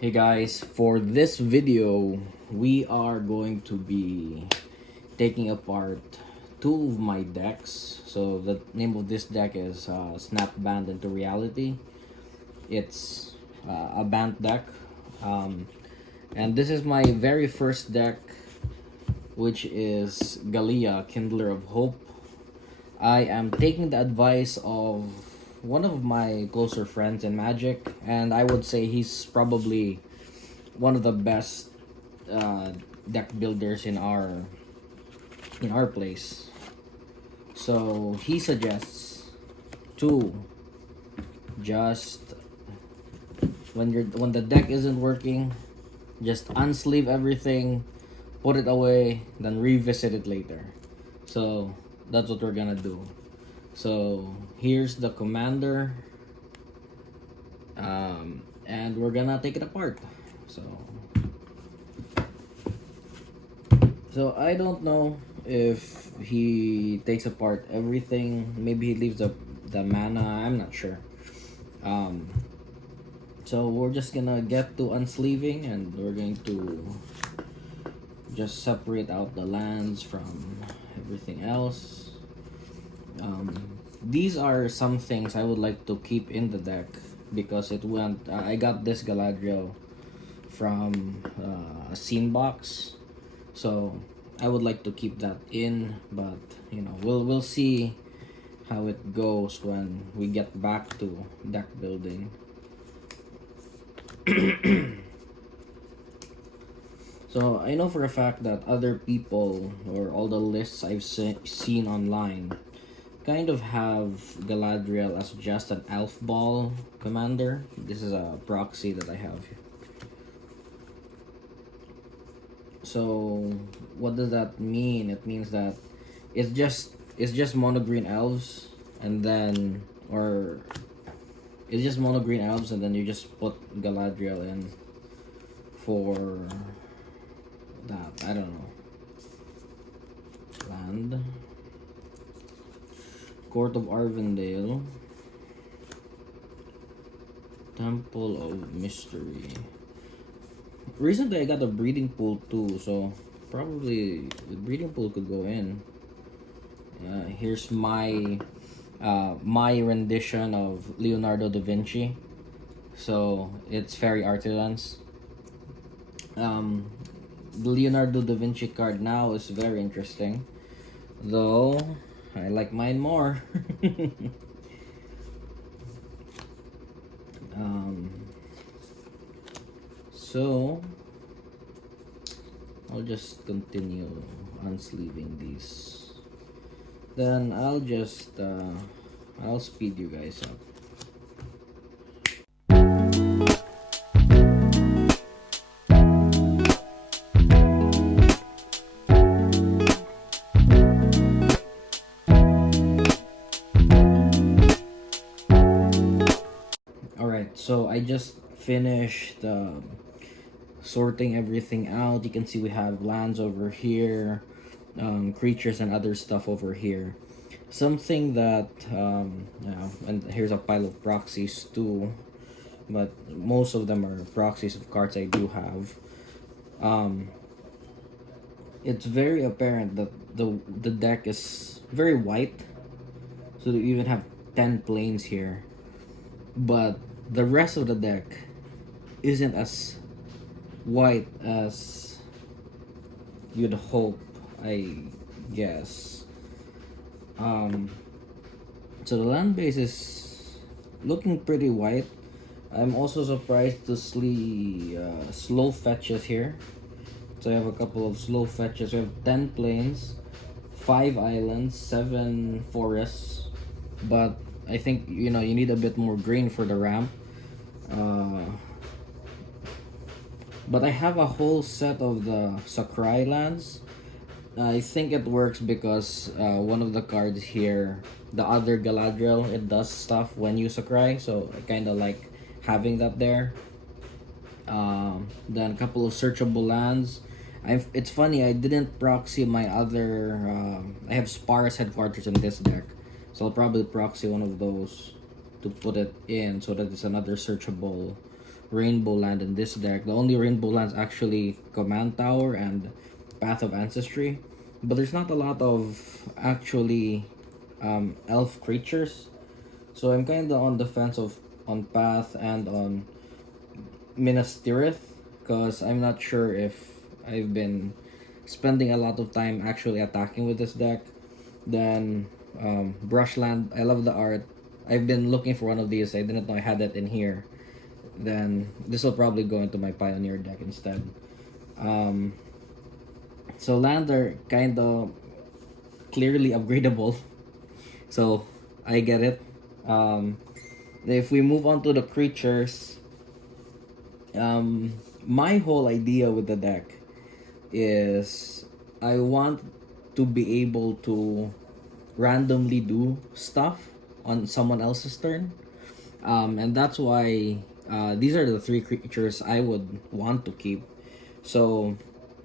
Hey guys, for this video, we are going to be taking apart two of my decks. So the name of this deck is Snap Band into Reality. It's a band deck. And this is my very first deck, which is Galia, Kindler of Hope. I am taking the advice of one of my closer friends in Magic, and I would say he's probably one of the best uh, deck builders in our place. So he suggests to just when the deck isn't working, just unsleeve everything, put it away, then revisit it later. So that's what we're gonna do. So here's the commander, and we're gonna take it apart. So I don't know if he takes apart everything. Maybe he leaves the mana. I'm not sure. Um, so we're just gonna get to unsleeving, and we're going to just separate out the lands from everything else. These are some things I would like to keep in the deck because it went. I got this Galadriel from a scene box, so I would like to keep that in. But we'll see how it goes when we get back to deck building. So I know for a fact that other people or all the lists I've seen online kind of have Galadriel as just an elf ball commander. This is a proxy that I have. So what does that mean? It means that it's just mono green elves, and then or it's just mono green elves, and then you just put Galadriel in for that. I don't know. Land. Court of Arvindale. Temple of Mystery. Recently I got a breeding pool too, so probably the breeding pool could go in. Here's my rendition of Leonardo da Vinci. So it's Fairy Artisans. The Leonardo da Vinci card now is very interesting, though I like mine more. So I'll just continue unsleeving these. Then I'll just I'll speed you guys up. Alright, so I just finished sorting everything out. You can see we have lands over here, creatures and other stuff over here. Something that and here's a pile of proxies too, but most of them are proxies of cards I do have. It's very apparent that the deck is very white, so you even have 10 planes here, but the rest of the deck isn't as white as you'd hope, I guess. So the land base is looking pretty white. I'm also surprised to see slow fetches here. So I have a couple of slow fetches. We have 10 plains, 5 islands, 7 forests, but I think you need a bit more green for the ramp. But I have a whole set of the Sakurai lands. I think it works because one of the cards here, the other Galadriel, it does stuff when you Sakurai, so I kind of like having that there. Then a couple of searchable lands. It's funny, I didn't proxy my other. I have Spar's headquarters in this deck, so I'll probably proxy one of those to put it in so that it's another searchable rainbow land in this deck. The only rainbow lands actually Command Tower and Path of Ancestry, but there's not a lot of actually elf creatures, so I'm kind of on the fence of on Path and on Minas Tirith, because I'm not sure if I've been spending a lot of time actually attacking with this deck. Then Brushland, I love the art. I've been looking for one of these. I didn't know I had that in here. Then this will probably go into my Pioneer deck instead. Um, so land are kind of clearly upgradable. So I get it. If we move on to the creatures, my whole idea with the deck is I want to be able to randomly do stuff on someone else's turn, and that's why these are the three creatures I would want to keep. So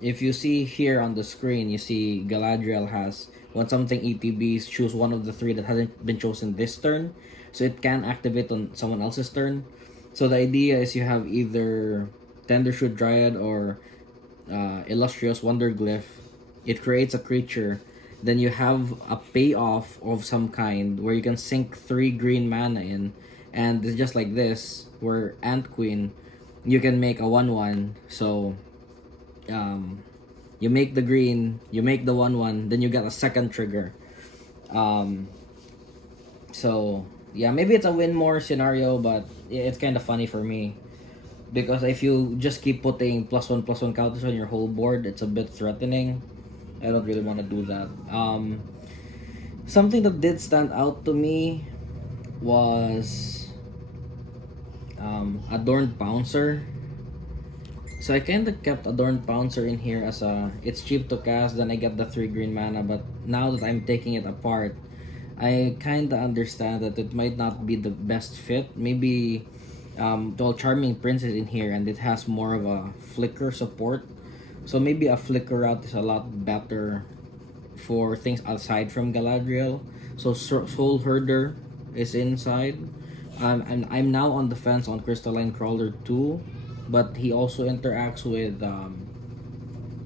if you see here on the screen, you see Galadriel has when something ETBs, choose one of the three that hasn't been chosen this turn, so it can activate on someone else's turn. So the idea is you have either Tendershoot Dryad or Illustrious Wonderglyph. It creates a creature. Then you have a payoff of some kind where you can sink 3 green mana in, and it's just like this, where Ant Queen, you can make a 1/1. So you make the green, you make the 1/1, then you get a second trigger. So yeah, maybe it's a win more scenario, but it's kind of funny for me because if you just keep putting +1/+1 counters on your whole board, it's a bit threatening. I don't really want to do that. Something that did stand out to me was Adorned Pouncer. So I kind of kept Adorned Pouncer in here as a, it's cheap to cast, then I get the 3 green mana, but now that I'm taking it apart, I kind of understand that it might not be the best fit. Maybe well, Charming Prince is in here and it has more of a flicker support. So maybe a flicker route is a lot better for things aside from Galadriel. So Soul Herder is inside. And I'm now on the fence on Crystalline Crawler too, but he also interacts with the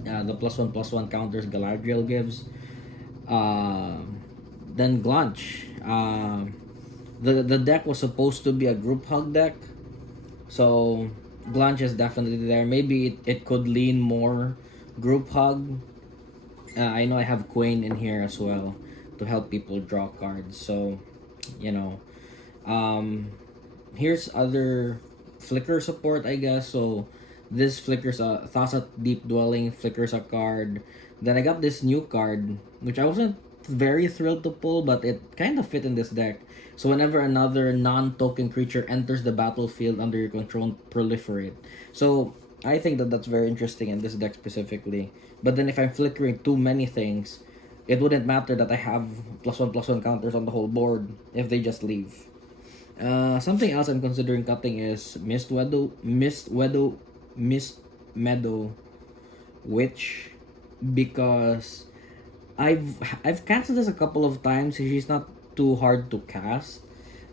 +1/+1 counters Galadriel gives. Then Glunch. The deck was supposed to be a group hug deck, so Glunch is definitely there. Maybe it could lean more group hug. I know I have Queen in here as well to help people draw cards. So, you know, here's other flicker support, I guess. So this flickers a Thassa Deep Dwelling, flickers a card. Then I got this new card, which I wasn't very thrilled to pull, but it kind of fit in this deck. So whenever another non-token creature enters the battlefield under your control, proliferate. So I think that that's very interesting in this deck specifically. But then if I'm flickering too many things, it wouldn't matter that I have +1/+1 counters on the whole board if they just leave. Something else I'm considering cutting is Mist Meadow Witch, because I've casted this a couple of times. She's not too hard to cast.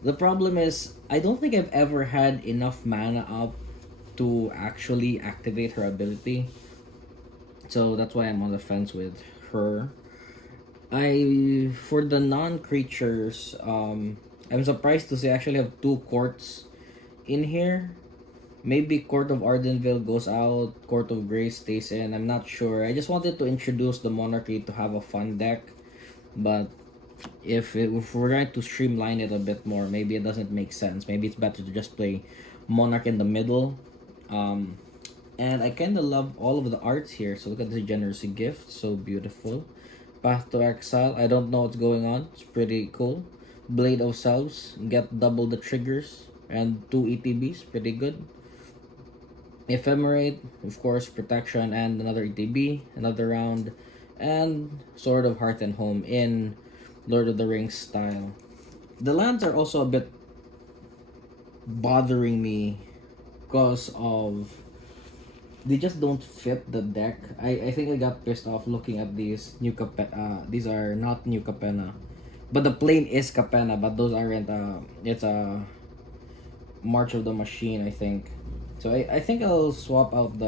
The problem is I don't think I've ever had enough mana up to actually activate her ability. So that's why I'm on the fence with her. For the non-creatures, I'm surprised to say I actually have 2 courts in here. Maybe Court of Ardenville goes out, Court of Grace stays in. I'm not sure. I just wanted to introduce the Monarchy to have a fun deck, but if we're trying to streamline it a bit more, maybe it doesn't make sense. Maybe it's better to just play Monarch in the middle. And I kind of love all of the arts here. So look at this Generous Gift, so beautiful. Path to Exile, I don't know what's going on. It's pretty cool. Blade of Selves, get double the triggers and 2 ETBs, pretty good. Ephemerate, of course, protection and another ETB, another round, and Sword of Hearth and Home in Lord of the Rings style. The lands are also a bit bothering me because of they just don't fit the deck. I think I got pissed off looking at these new these are not new Capenna, but the plane is Capenna, but those aren't it's a March of the Machine, I think. So I think I'll swap out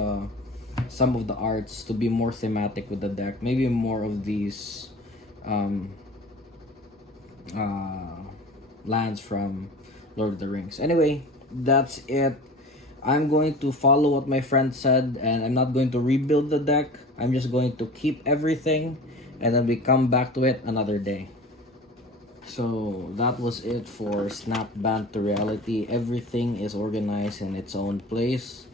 some of the arts to be more thematic with the deck. Maybe more of these um, lands from Lord of the Rings. Anyway, that's it. I'm going to follow what my friend said, and I'm not going to rebuild the deck. I'm just going to keep everything, and then we come back to it another day. So that was it for Snap Band to Reality. Everything is organized in its own place.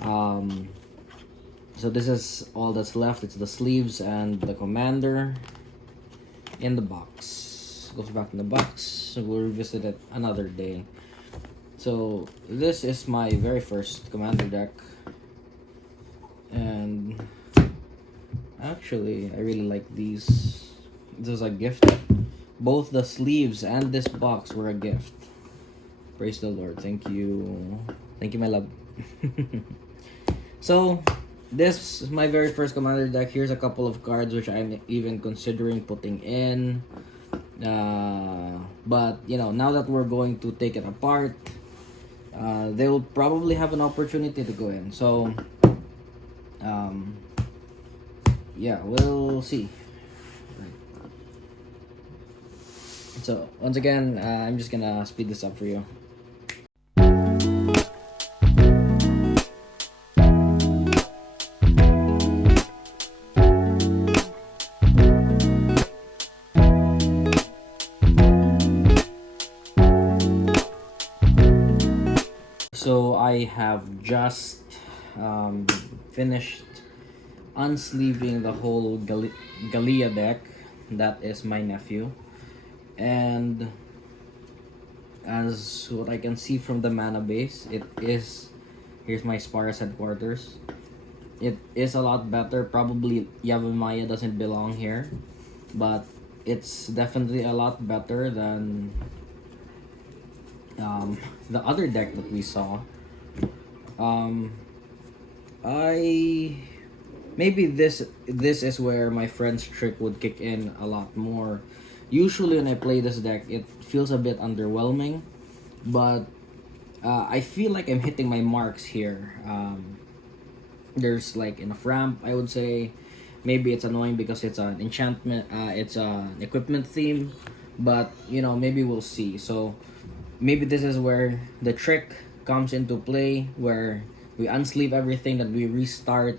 So this is all that's left. It's the sleeves and the commander in the box. Goes back in the box. We'll revisit it another day. So this is my very first commander deck, and actually I really like these. This is a gift. Both the sleeves and this box were a gift. Praise the Lord. Thank you, my love. So this is my very first commander deck. Here's a couple of cards which I'm even considering putting in, but you know, now that we're going to take it apart, they will probably have an opportunity to go in. So yeah, we'll see. So once again, I'm just gonna speed this up for you. So I have just finished unsleeving the whole Gallia deck. That is my nephew. And as what I can see from the mana base, here's my Sparus headquarters. It is a lot better. Probably Yavimaya doesn't belong here, but it's definitely a lot better than the other deck that we saw. Maybe this is where my friend's trick would kick in a lot more. Usually when I play this deck, it feels a bit underwhelming, but I feel like I'm hitting my marks here. There's like enough ramp, I would say. Maybe it's annoying because it's an enchantment, it's an equipment theme, but you know, maybe we'll see. So maybe this is where the trick comes into play, where we unsleeve everything, that we restart,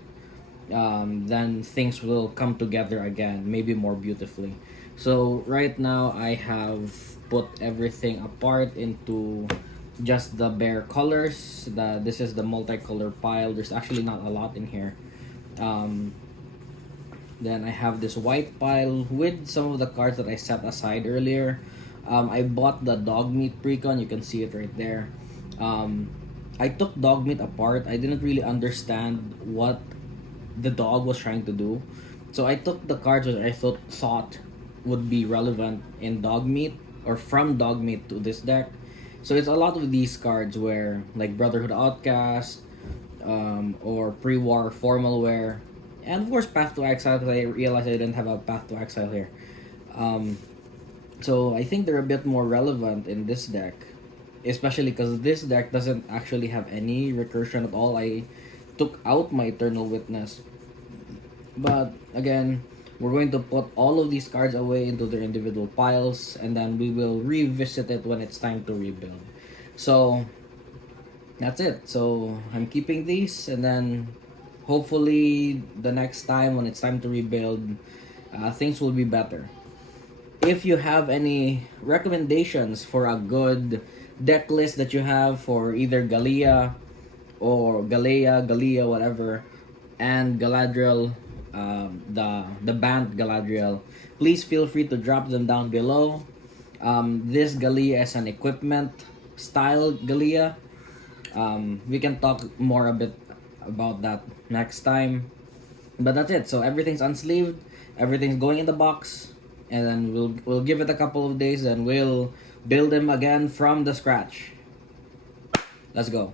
then things will come together again, maybe more beautifully. So right now I have put everything apart into just the bare colors. This is the multicolor pile. There's actually not a lot in here. Then I have this white pile with some of the cards that I set aside earlier. I bought the Dogmeat Precon. You can see it right there. I took Dogmeat apart. I didn't really understand what the dog was trying to do. So I took the cards that I thought would be relevant in Dogmeat, or from Dogmeat to this deck. So it's a lot of these cards where, like Brotherhood Outcast, or Pre-War Formal Wear, and of course Path to Exile, because I realized I didn't have a Path to Exile here. So I think they're a bit more relevant in this deck, especially because this deck doesn't actually have any recursion at all. I took out my Eternal Witness, but again, we're going to put all of these cards away into their individual piles, and then we will revisit it when it's time to rebuild. So that's it. So I'm keeping these, and then hopefully the next time when it's time to rebuild, things will be better. If you have any recommendations for a good deck list that you have for either Gallia or Gallia, whatever, and Galadriel, the banned Galadriel, please feel free to drop them down below. This Gallia is an equipment style Gallia. We can talk more a bit about that next time, but that's it. So everything's unsleeved, everything's going in the box, and then we'll give it a couple of days and we'll build them again from the scratch. Let's go.